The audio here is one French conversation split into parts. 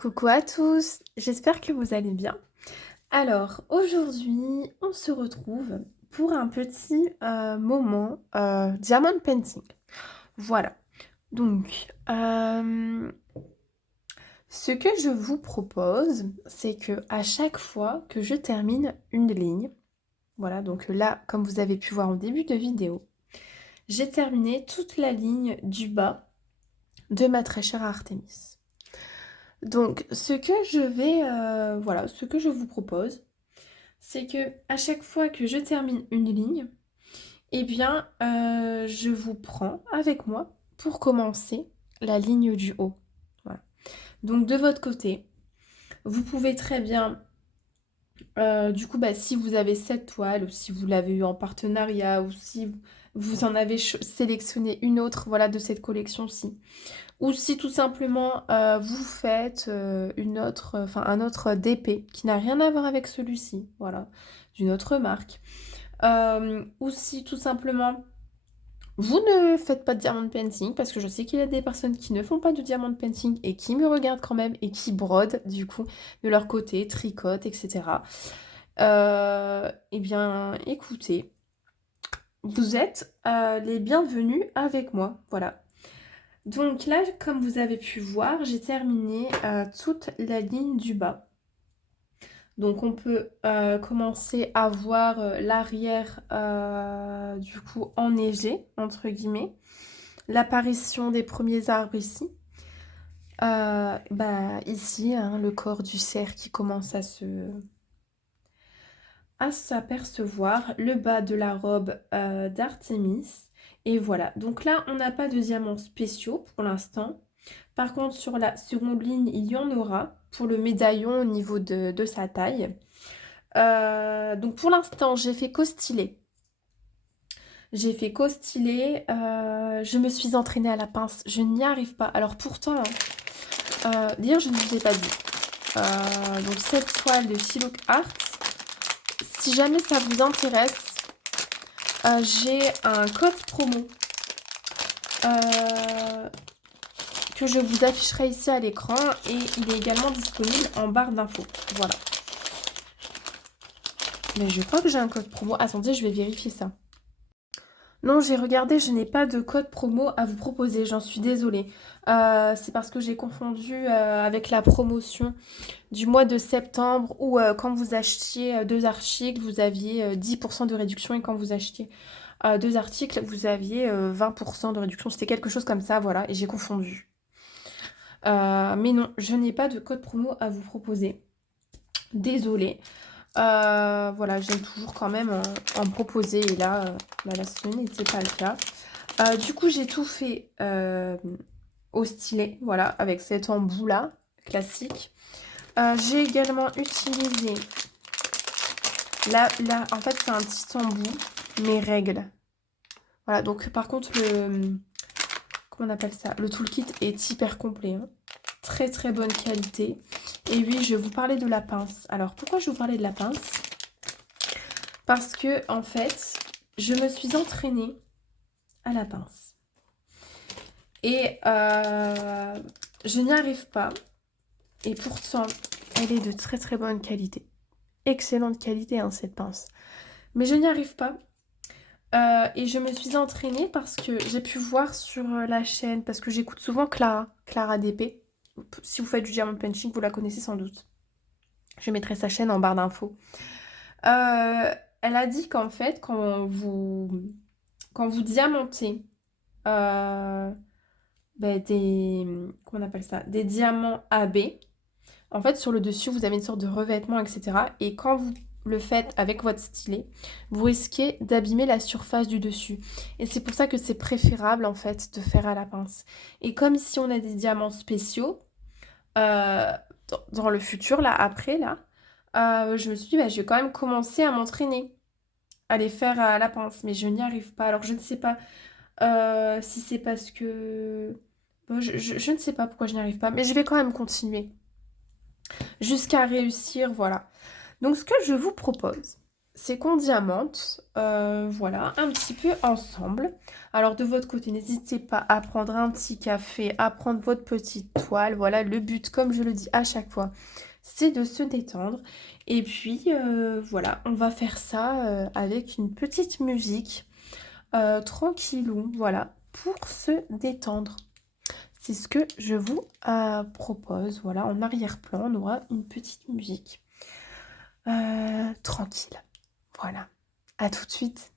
Coucou à tous, j'espère que vous allez bien. Alors aujourd'hui, on se retrouve pour un petit moment diamond painting. Voilà. Donc, ce que je vous propose, c'est que à chaque fois que je termine une ligne, voilà, donc là, comme vous avez pu voir en début de vidéo, j'ai terminé toute la ligne du bas de ma très chère Artémis. Donc, ce que je vous propose, c'est que à chaque fois que je termine une ligne, eh bien, je vous prends avec moi pour commencer la ligne du haut. Voilà. Donc, de votre côté, vous pouvez très bien, du coup, bah, si vous avez cette toile ou si vous l'avez eu en partenariat ou si vous en avez sélectionné une autre, voilà, de cette collection-ci. Ou si tout simplement vous faites un autre DP qui n'a rien à voir avec celui-ci, voilà, d'une autre marque. Ou si tout simplement vous ne faites pas de diamond painting, parce que je sais qu'il y a des personnes qui ne font pas de diamond painting et qui me regardent quand même et qui brodent du coup de leur côté, tricotent, etc. Eh bien, écoutez, vous êtes les bienvenus avec moi, voilà. Donc là, comme vous avez pu voir, j'ai terminé toute la ligne du bas. Donc on peut commencer à voir l'arrière du coup enneigé, entre guillemets. L'apparition des premiers arbres ici. Ici, hein, le corps du cerf qui commence à s'apercevoir, le bas de la robe d'Artémis. Et voilà, donc là, on n'a pas de diamants spéciaux pour l'instant. Par contre, sur la seconde ligne, il y en aura pour le médaillon au niveau de sa taille. Donc pour l'instant, j'ai fait qu'au stylet. J'ai fait qu'au stylet. Je me suis entraînée à la pince. Je n'y arrive pas. Alors pourtant, d'ailleurs, je ne vous ai pas dit. Donc cette toile de Shiloh Art, si jamais ça vous intéresse, j'ai un code promo que je vous afficherai ici à l'écran et il est également disponible en barre d'infos. Voilà. Mais je crois que j'ai un code promo. Attendez, je vais vérifier ça. Non, j'ai regardé, je n'ai pas de code promo à vous proposer, j'en suis désolée. C'est parce que j'ai confondu avec la promotion du mois de septembre où quand vous achetiez deux articles, vous aviez 10% de réduction et quand vous achetiez deux articles, vous aviez 20% de réduction. C'était quelque chose comme ça, voilà, et j'ai confondu. Mais non, je n'ai pas de code promo à vous proposer. Désolée. Voilà, j'aime toujours quand même en proposer. Et là, ce n'était pas le cas. Du coup, j'ai tout fait au stylet, voilà, avec cet embout-là, classique. J'ai également utilisé, en fait, c'est un petit embout, mes règles. Voilà, donc par contre, comment on appelle ça? Le toolkit est hyper complet, hein. Très très bonne qualité. Et oui, je vais vous parler de la pince. Alors, pourquoi je vous parlais de la pince? Parce que, en fait, je me suis entraînée à la pince. Et je n'y arrive pas. Et pourtant, elle est de très très bonne qualité. Excellente qualité, hein, cette pince. Mais je n'y arrive pas. Et je me suis entraînée parce que j'ai pu voir sur la chaîne, parce que j'écoute souvent Clara DP. Si vous faites du diamond painting, vous la connaissez sans doute. Je mettrai sa chaîne en barre d'infos. Elle a dit qu'en fait, quand vous diamantez comment on appelle ça? Des diamants AB, en fait, sur le dessus, vous avez une sorte de revêtement, etc. Et quand vous le faites avec votre stylet, vous risquez d'abîmer la surface du dessus. Et c'est pour ça que c'est préférable, en fait, de faire à la pince. Et comme ici, on a des diamants spéciaux, euh, dans le futur, là, après, là, je me suis dit, bah, je vais quand même commencer à m'entraîner, à les faire à la pince. Mais je n'y arrive pas. Alors, je ne sais pas si c'est parce que... Bon, je ne sais pas pourquoi je n'y arrive pas, mais je vais quand même continuer jusqu'à réussir, voilà. Donc ce que je vous propose, c'est qu'on diamante, voilà, un petit peu ensemble. Alors de votre côté, n'hésitez pas à prendre un petit café, à prendre votre petite toile. Voilà, le but, comme je le dis à chaque fois, c'est de se détendre. Et puis, voilà, on va faire ça avec une petite musique, tranquillou, voilà, pour se détendre. C'est ce que je vous propose. Voilà, en arrière-plan, on aura une petite musique tranquille. Voilà. À tout de suite.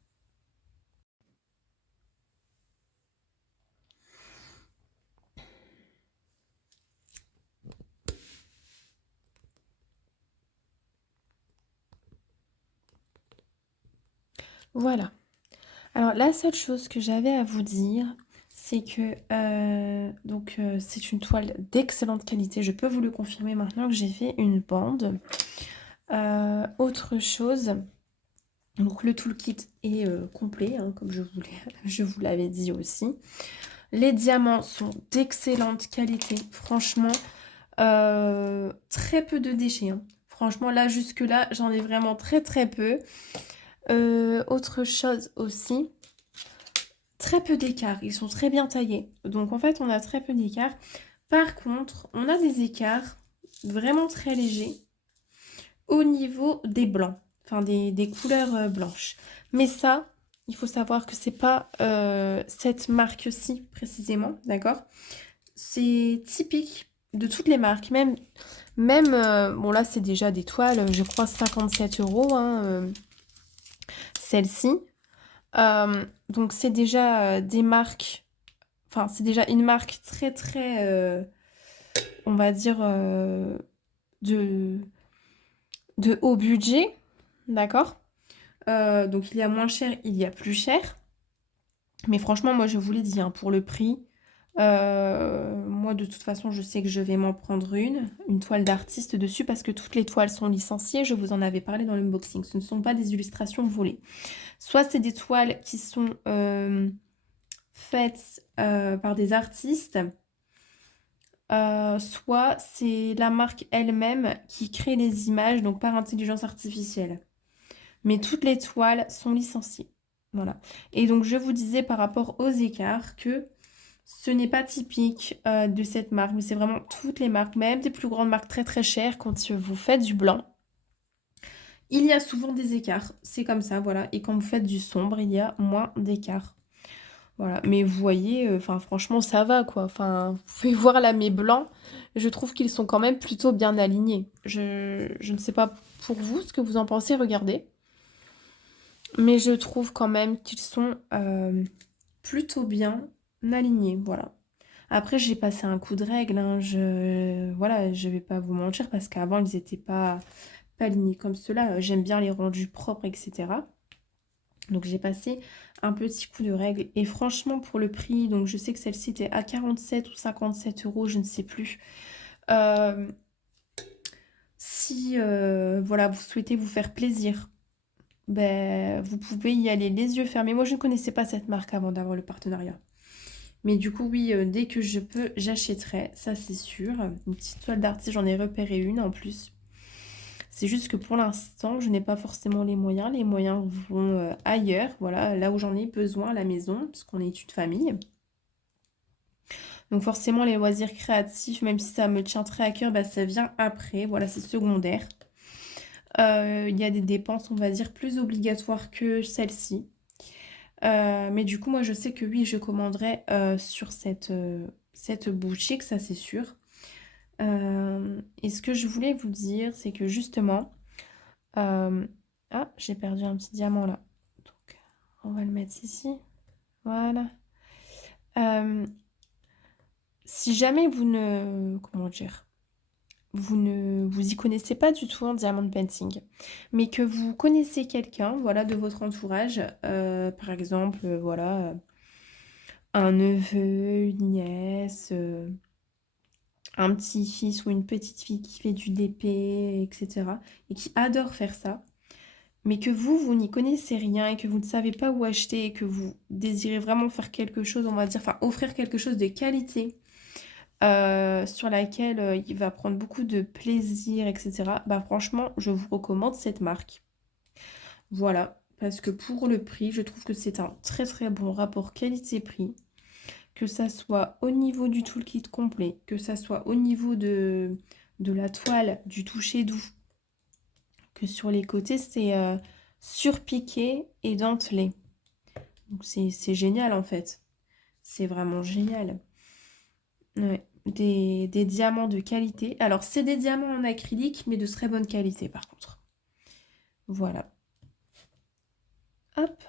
Voilà. Alors, la seule chose que j'avais à vous dire, c'est que c'est une toile d'excellente qualité. Je peux vous le confirmer maintenant que j'ai fait une bande. Autre chose, donc le toolkit est complet, hein, comme je vous l'avais dit aussi. Les diamants sont d'excellente qualité. Franchement, très peu de déchets, hein. Franchement, là, jusque-là, j'en ai vraiment très très peu. Autre chose aussi, très peu d'écart. Ils sont très bien taillés. Donc, en fait, on a très peu d'écart. Par contre, on a des écarts vraiment très légers au niveau des blancs. Enfin, des couleurs blanches. Mais ça, il faut savoir que c'est pas cette marque-ci précisément, d'accord? C'est typique de toutes les marques. Même bon là, c'est déjà des toiles, je crois 57 euros, hein, celle-ci. Donc c'est déjà des marques, enfin c'est déjà une marque très très, on va dire, de, de haut budget, d'accord? Donc il y a moins cher, il y a plus cher. Mais franchement, moi je vous l'ai dit, hein, pour le prix, moi de toute façon je sais que je vais m'en prendre une toile d'artiste dessus parce que toutes les toiles sont licenciées, je vous en avais parlé dans l'unboxing, ce ne sont pas des illustrations volées. Soit c'est des toiles qui sont faites par des artistes, soit c'est la marque elle-même qui crée les images, donc par intelligence artificielle. Mais toutes les toiles sont licenciées. Voilà. Et donc je vous disais par rapport aux écarts que ce n'est pas typique de cette marque, mais c'est vraiment toutes les marques, même des plus grandes marques très très chères, quand vous faites du blanc, il y a souvent des écarts. C'est comme ça, voilà. Et quand vous faites du sombre, il y a moins d'écarts. Voilà, mais vous voyez, enfin franchement ça va quoi. Enfin, vous pouvez voir là mes blancs, je trouve qu'ils sont quand même plutôt bien alignés. Je ne sais pas pour vous ce que vous en pensez, regardez. Mais je trouve quand même qu'ils sont plutôt bien alignés, voilà. Après j'ai passé un coup de règle, hein, voilà, je vais pas vous mentir parce qu'avant ils n'étaient pas alignés comme cela. J'aime bien les rendus propres, etc. Donc j'ai passé un petit coup de règle. Et franchement, pour le prix, donc je sais que celle-ci était à 47 ou 57 euros, je ne sais plus. Euh, si voilà, vous souhaitez vous faire plaisir, ben, vous pouvez y aller les yeux fermés. Moi, je ne connaissais pas cette marque avant d'avoir le partenariat. Mais du coup, oui, dès que je peux, j'achèterai, ça c'est sûr. Une petite toile d'artiste, j'en ai repéré une en plus. C'est juste que pour l'instant, je n'ai pas forcément les moyens. Les moyens vont ailleurs, voilà, là où j'en ai besoin à la maison, parce qu'on est études famille. Donc forcément, les loisirs créatifs, même si ça me tient très à cœur, bah, ça vient après, voilà, c'est secondaire. Il y a des dépenses, on va dire, plus obligatoires que celle-ci. Mais du coup, moi, je sais que oui, je commanderai sur cette boutique, ça c'est sûr. Et ce que je voulais vous dire, c'est que justement... Ah, j'ai perdu un petit diamant là. Donc, on va le mettre ici. Voilà. Euh, Si jamais vous ne... Comment dire? Vous y connaissez pas du tout en diamond painting, mais que vous connaissez quelqu'un, voilà, de votre entourage, par exemple, voilà, un neveu, une nièce, un petit-fils ou une petite-fille qui fait du DP, etc., et qui adore faire ça, mais que vous n'y connaissez rien et que vous ne savez pas où acheter et que vous désirez vraiment faire quelque chose, on va dire, enfin, offrir quelque chose de qualité sur laquelle il va prendre beaucoup de plaisir, etc. Bah franchement, je vous recommande cette marque. Voilà, parce que pour le prix, je trouve que c'est un très très bon rapport qualité-prix. Que ça soit au niveau du toolkit complet, que ça soit au niveau de la toile, du toucher doux, que sur les côtés, c'est surpiqué et dentelé. Donc c'est génial en fait. C'est vraiment génial. Ouais. Des diamants de qualité. Alors, c'est des diamants en acrylique, mais de très bonne qualité par contre. Voilà. Hop.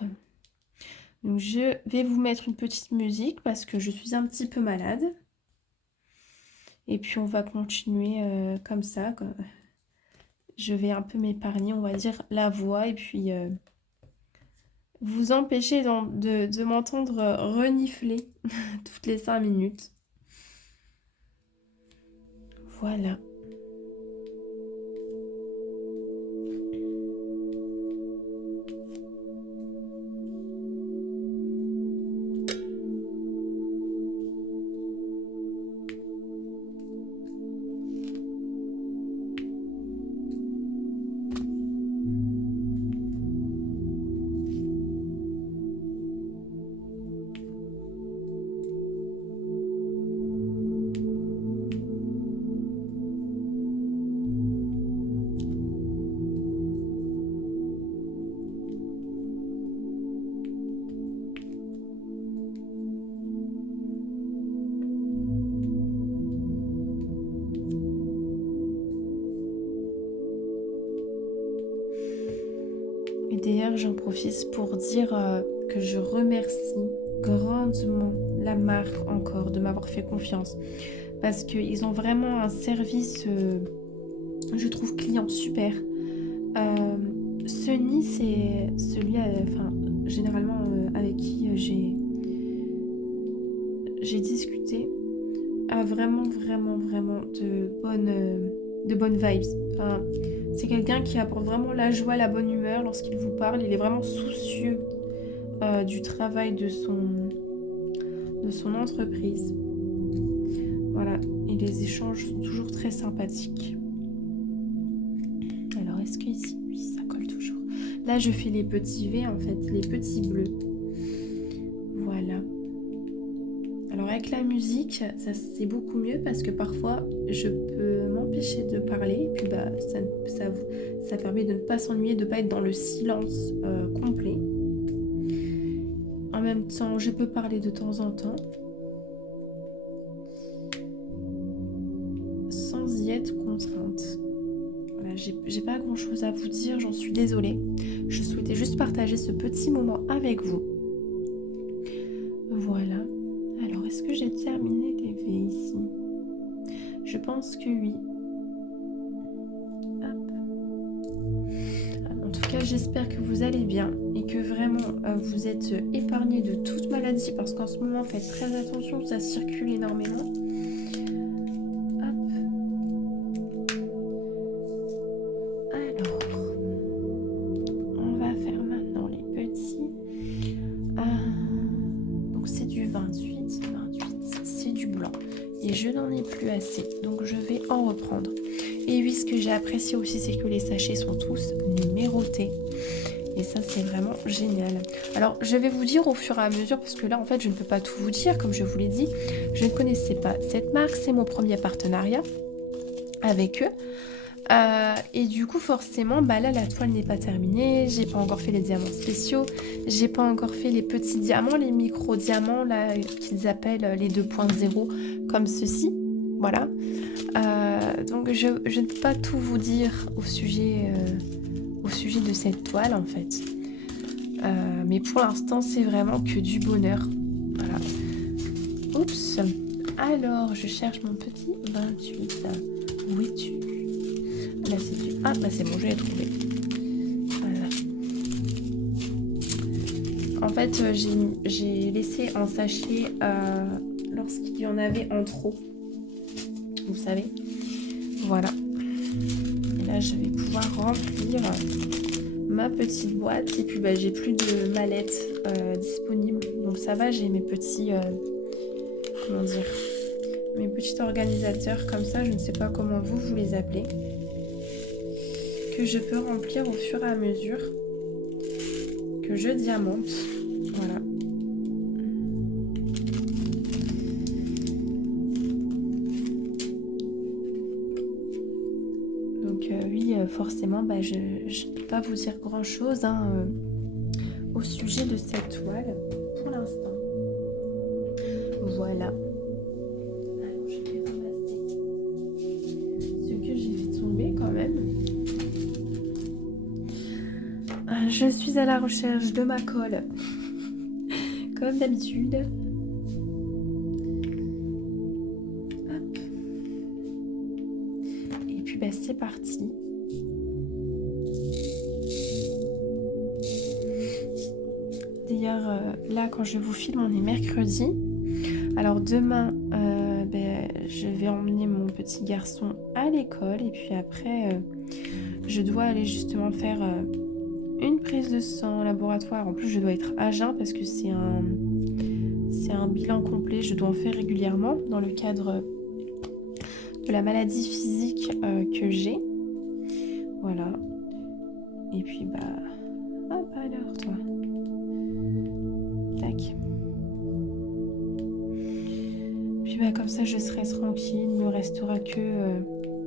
Donc, je vais vous mettre une petite musique parce que je suis un petit peu malade. Et puis, on va continuer comme ça. Je vais un peu m'épargner, on va dire, la voix. Et puis, vous empêcher de m'entendre renifler toutes les 5 minutes. Voilà. Et d'ailleurs, j'en profite pour dire que je remercie grandement la marque encore de m'avoir fait confiance. Parce qu'ils ont vraiment un service, je trouve, client super. Sunny, c'est celui, enfin, généralement avec qui j'ai discuté, a vraiment, vraiment, vraiment de bonnes vibes. Enfin, c'est quelqu'un qui apporte vraiment la joie, la bonne humeur lorsqu'il vous parle. Il est vraiment soucieux du travail de son entreprise. Voilà, et les échanges sont toujours très sympathiques. Alors, est-ce que ici, oui, ça colle toujours. Là, je fais les petits V, en fait, les petits bleus. Voilà. Alors, avec la musique, ça c'est beaucoup mieux parce que parfois, je peux m'empêcher de parler. Et puis, bah, ça permet de ne pas s'ennuyer, de ne pas être dans le silence complet. En même temps, je peux parler de temps en temps. Sans y être contrainte. Voilà, j'ai pas grand chose à vous dire, j'en suis désolée. Je souhaitais juste partager ce petit moment avec vous. Voilà. Alors, est-ce que j'ai terminé les V ici? Je pense que oui. Hop. En tout cas, j'espère que vous allez bien et que vraiment vous êtes épargnés de toute maladie parce qu'en ce moment, faites très attention, ça circule énormément. Je n'en ai plus assez, donc je vais en reprendre. Et oui, ce que j'ai apprécié aussi, c'est que les sachets sont tous numérotés. Et ça, c'est vraiment génial. Alors, je vais vous dire au fur et à mesure, parce que là, en fait, je ne peux pas tout vous dire, comme je vous l'ai dit. Je ne connaissais pas cette marque, c'est mon premier partenariat avec eux. Et du coup, forcément, bah là, la toile n'est pas terminée. J'ai pas encore fait les diamants spéciaux. J'ai pas encore fait les petits diamants, les micro-diamants, là, qu'ils appellent les 2.0, comme ceci. Voilà. Donc, je ne peux pas tout vous dire au sujet de cette toile, en fait. Mais pour l'instant, c'est vraiment que du bonheur. Voilà. Oups. Alors, je cherche mon petit 28. Où es-tu ? Là, c'est du... Ah, bah c'est bon, je l'ai trouvé. Voilà. En fait, j'ai laissé un sachet lorsqu'il y en avait en trop. Vous savez. Voilà. Et là, je vais pouvoir remplir ma petite boîte. Et puis, bah, j'ai plus de mallettes disponibles. Donc, ça va, j'ai mes petits... comment dire ? Mes petits organisateurs comme ça. Je ne sais pas comment vous les appelez. Que je peux remplir au fur et à mesure. que je diamante. Voilà. Donc oui, forcément, je ne peux pas vous dire grand-chose au sujet de cette toile pour l'instant. Voilà. Alors, je vais ramasser ce que j'ai fait tomber quand même. Je suis à la recherche de ma colle, comme d'habitude. Hop. Et puis c'est parti. D'ailleurs, là, quand je vous filme, on est mercredi. Alors demain, je vais emmener mon petit garçon à l'école. Et puis après, je dois aller justement faire une prise de sang en laboratoire. En plus, je dois être à jeun parce que c'est un bilan complet. Je dois en faire régulièrement dans le cadre de la maladie physique que j'ai. Voilà. Et puis, hop, alors, toi. Tac. Puis, comme ça, je serai tranquille. Il ne me restera que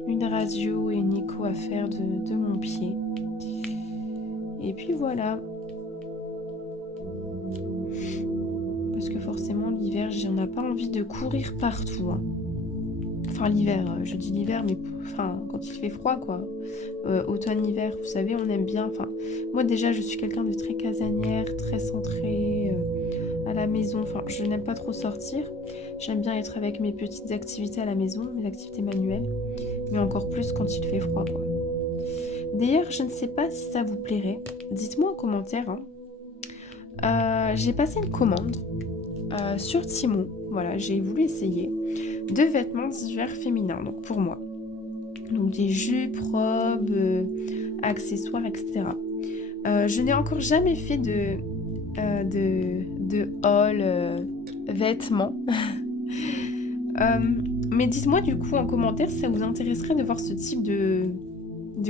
une radio et une écho à faire de mon pied. Et puis, voilà. Parce que forcément, l'hiver, j'en ai pas envie de courir partout. Enfin, l'hiver, je dis l'hiver, mais quand il fait froid, quoi. Automne-hiver, vous savez, on aime bien. Moi, déjà, je suis quelqu'un de très casanière, très centré à la maison. Je n'aime pas trop sortir. J'aime bien être avec mes petites activités à la maison, mes activités manuelles. Mais encore plus quand il fait froid, quoi. D'ailleurs, je ne sais pas si ça vous plairait. Dites-moi en commentaire. J'ai passé une commande sur Temu. Voilà, j'ai voulu essayer de vêtements d'hiver féminins, donc pour moi. Donc des jupes, robes, accessoires, etc. Je n'ai encore jamais fait de haul vêtements. Mais dites-moi du coup en commentaire si ça vous intéresserait de voir ce type de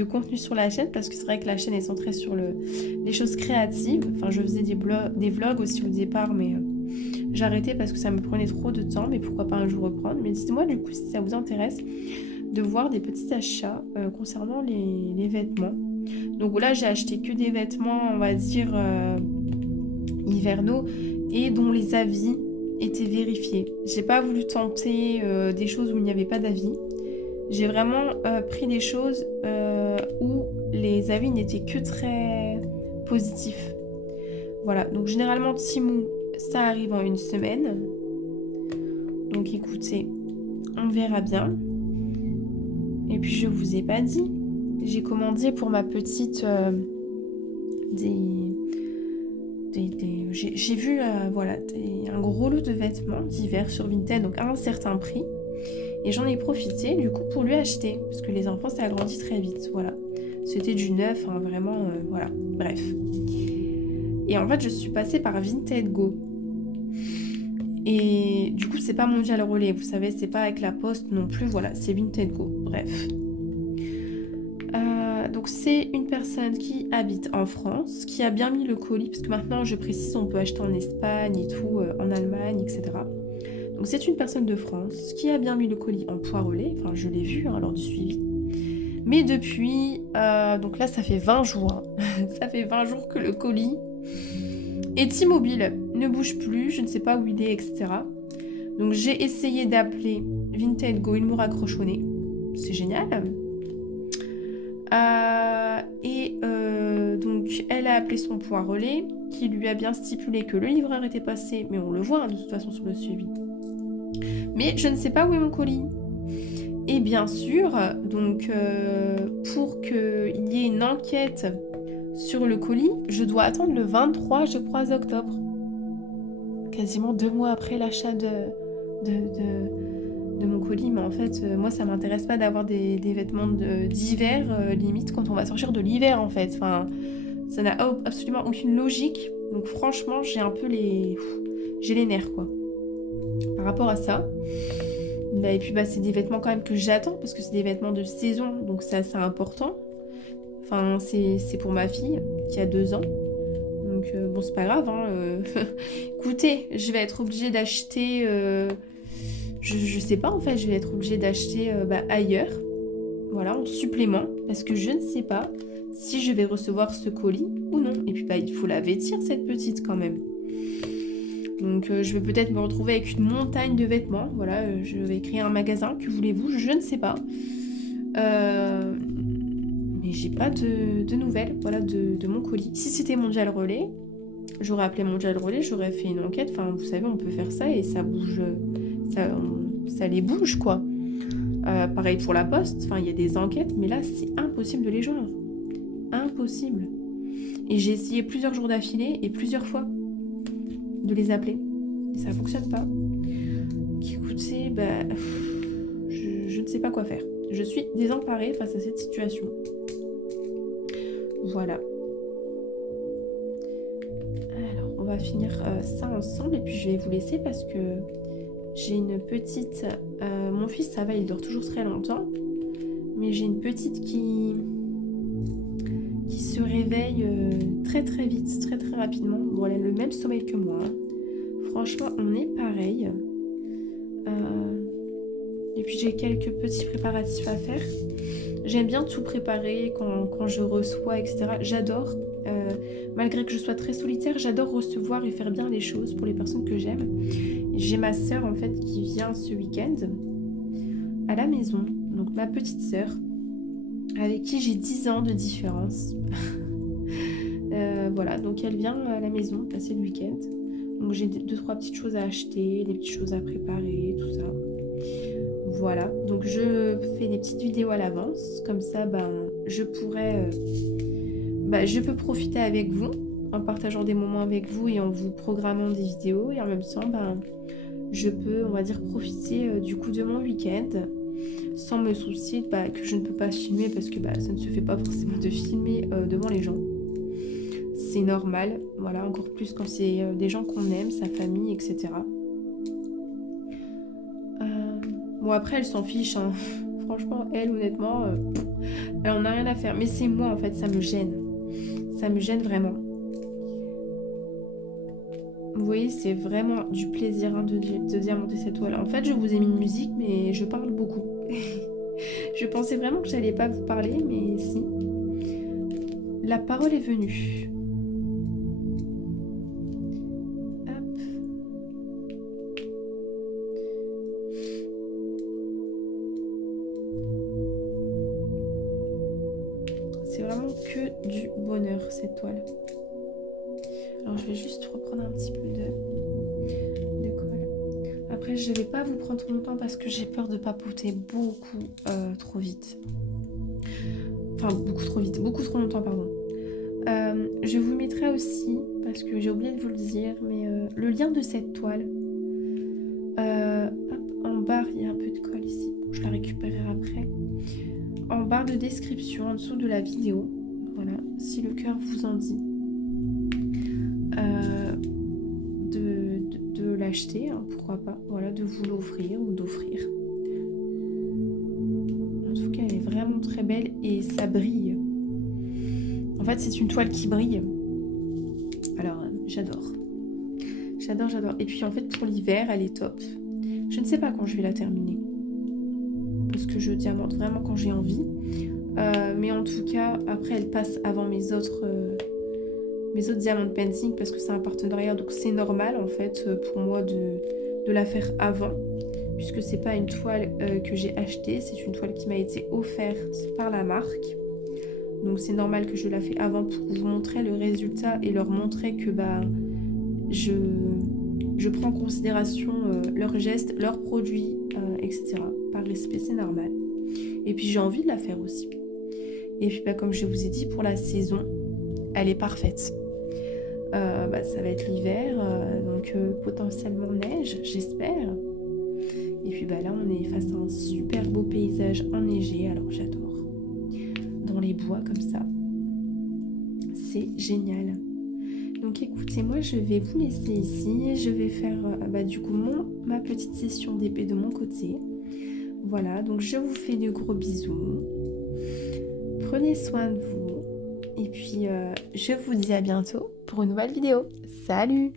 contenu sur la chaîne, parce que c'est vrai que la chaîne est centrée sur les choses créatives. Je faisais des vlogs aussi au départ, mais j'ai arrêté parce que ça me prenait trop de temps, mais pourquoi pas un jour reprendre. Mais dites-moi du coup si ça vous intéresse de voir des petits achats concernant les vêtements. Donc là, j'ai acheté que des vêtements, on va dire, hivernaux et dont les avis étaient vérifiés. J'ai pas voulu tenter des choses où il n'y avait pas d'avis. J'ai vraiment pris des choses où les avis n'étaient que très positifs. Voilà, donc généralement Temu, ça arrive en une semaine. Donc écoutez, on verra bien. Et puis je vous ai pas dit, j'ai commandé pour ma petite j'ai vu un gros lot de vêtements d'hiver sur Vinted, donc à un certain prix. Et j'en ai profité du coup pour lui acheter, parce que les enfants ça agrandit très vite, voilà. C'était du neuf, vraiment, voilà, bref. Et en fait je suis passée par Vinted Go. Et du coup c'est pas Mondial Relais, vous savez, c'est pas avec la poste non plus, voilà, c'est Vinted Go, bref. Donc c'est une personne qui habite en France, qui a bien mis le colis, parce que maintenant je précise on peut acheter en Espagne et tout, en Allemagne, etc. Donc c'est une personne de France qui a bien mis le colis en poids relais, je l'ai vu lors du suivi. Mais depuis, donc là ça fait 20 jours, ça fait 20 jours que le colis est immobile, ne bouge plus, je ne sais pas où il est, etc. Donc j'ai essayé d'appeler Vinted Go, il m'ont raccrochonné, c'est génial. Donc elle a appelé son point relais qui lui a bien stipulé que le livreur était passé, mais on le voit de toute façon sur le suivi. Mais je ne sais pas où est mon colis. Et bien sûr, donc pour qu'il y ait une enquête sur le colis, je dois attendre le 23, je crois, octobre. Quasiment 2 mois après l'achat de mon colis, mais en fait moi ça m'intéresse pas d'avoir des vêtements d'hiver limite quand on va sortir de l'hiver en fait, ça n'a absolument aucune logique, donc franchement j'ai un peu j'ai les nerfs quoi par rapport à ça. Et puis c'est des vêtements quand même que j'attends parce que c'est des vêtements de saison, donc c'est assez important, c'est pour ma fille qui a 2 ans, donc bon, c'est pas grave, hein. Écoutez, je vais être obligée d'acheter... je sais pas, en fait, je vais être obligée d'acheter ailleurs. Voilà, en supplément. Parce que je ne sais pas si je vais recevoir ce colis ou non. Et puis, il faut la vêtir, cette petite, quand même. Donc, je vais peut-être me retrouver avec une montagne de vêtements. Voilà, je vais créer un magasin. Que voulez-vous? Je ne sais pas. Mais j'ai pas de nouvelles, voilà, de mon colis. Si c'était Mondial Relais, j'aurais appelé Mondial Relais, j'aurais fait une enquête. Enfin, vous savez, on peut faire ça et ça bouge, ça les bouge, quoi. Pareil pour la poste, enfin, il y a des enquêtes, mais là, c'est impossible de les joindre. Impossible. Et j'ai essayé plusieurs jours d'affilée et plusieurs fois de les appeler. Et ça fonctionne pas. Donc, écoutez, je ne sais pas quoi faire. Je suis désemparée face à cette situation. Voilà. Alors, on va finir ça ensemble et puis je vais vous laisser parce que j'ai une petite... mon fils, ça va, il dort toujours très longtemps. Mais j'ai une petite qui se réveille très très vite, très très rapidement. Bon, elle a le même sommeil que moi. Hein. Franchement, on est pareil. Et puis j'ai quelques petits préparatifs à faire. J'aime bien tout préparer quand je reçois, etc. J'adore, malgré que je sois très solitaire, j'adore recevoir et faire bien les choses pour les personnes que j'aime. J'ai ma sœur en fait qui vient ce week-end à la maison, donc ma petite sœur, avec qui j'ai 10 ans de différence. Voilà, donc elle vient à la maison passer le week-end. Donc j'ai 2-3 petites choses à acheter, des petites choses à préparer, tout ça. Voilà, donc je fais des petites vidéos à l'avance, comme ça je pourrais, je peux profiter avec vous, en partageant des moments avec vous et en vous programmant des vidéos, et en même temps, je peux, on va dire, profiter du coup de mon week-end, sans me soucier que je ne peux pas filmer, parce que ça ne se fait pas forcément de filmer devant les gens. C'est normal, voilà, encore plus quand c'est des gens qu'on aime, sa famille, etc. Bon, après, elle s'en fiche, hein. Franchement, elle, honnêtement, elle en a rien à faire. Mais c'est moi, en fait, ça me gêne. Ça me gêne vraiment. Vous voyez, c'est vraiment du plaisir de diamanter cette toile. En fait, je vous ai mis une musique, mais je parle beaucoup. Je pensais vraiment que j'allais pas vous parler, mais si. La parole est venue. C'est vraiment que du bonheur, cette toile. Alors, je vais juste reprendre un petit peu de colle. Après, je ne vais pas vous prendre trop longtemps parce que j'ai peur de papoter beaucoup trop vite. Enfin, beaucoup trop vite. Beaucoup trop longtemps, pardon. Je vous mettrai aussi, parce que j'ai oublié de vous le dire, mais le lien de cette toile. Hop, en barre, il y a un peu de colle ici. Bon, je la récupérerai après. En barre de description, en dessous de la vidéo. Voilà, si le cœur vous en dit. De l'acheter, hein, pourquoi pas. Voilà, de vous l'offrir ou d'offrir. En tout cas, elle est vraiment très belle et ça brille. En fait, c'est une toile qui brille. Alors, j'adore. J'adore, j'adore. Et puis, en fait, pour l'hiver, elle est top. Je ne sais pas quand je vais la terminer. Parce que je diamante vraiment quand j'ai envie. Mais en tout cas, après, elle passe avant mes autres diamant painting parce que c'est un partenariat. Donc, c'est normal, en fait, pour moi de la faire avant. Puisque c'est pas une toile que j'ai achetée. C'est une toile qui m'a été offerte par la marque. Donc c'est normal que je la fais avant pour vous montrer le résultat et leur montrer que je prends en considération leurs gestes, leurs produits, etc. Par respect, c'est normal. Et puis j'ai envie de la faire aussi. Et puis comme je vous ai dit, pour la saison, elle est parfaite. Ça va être l'hiver, donc potentiellement neige, j'espère. Et puis là, on est face à un super beau paysage enneigé, alors j'adore. Dans les bois comme ça. C'est génial. Donc écoutez, moi je vais vous laisser ici. Je vais faire du coup ma petite session d'épée de mon côté. Voilà, donc je vous fais de gros bisous. Prenez soin de vous. Et puis, je vous dis à bientôt pour une nouvelle vidéo. Salut!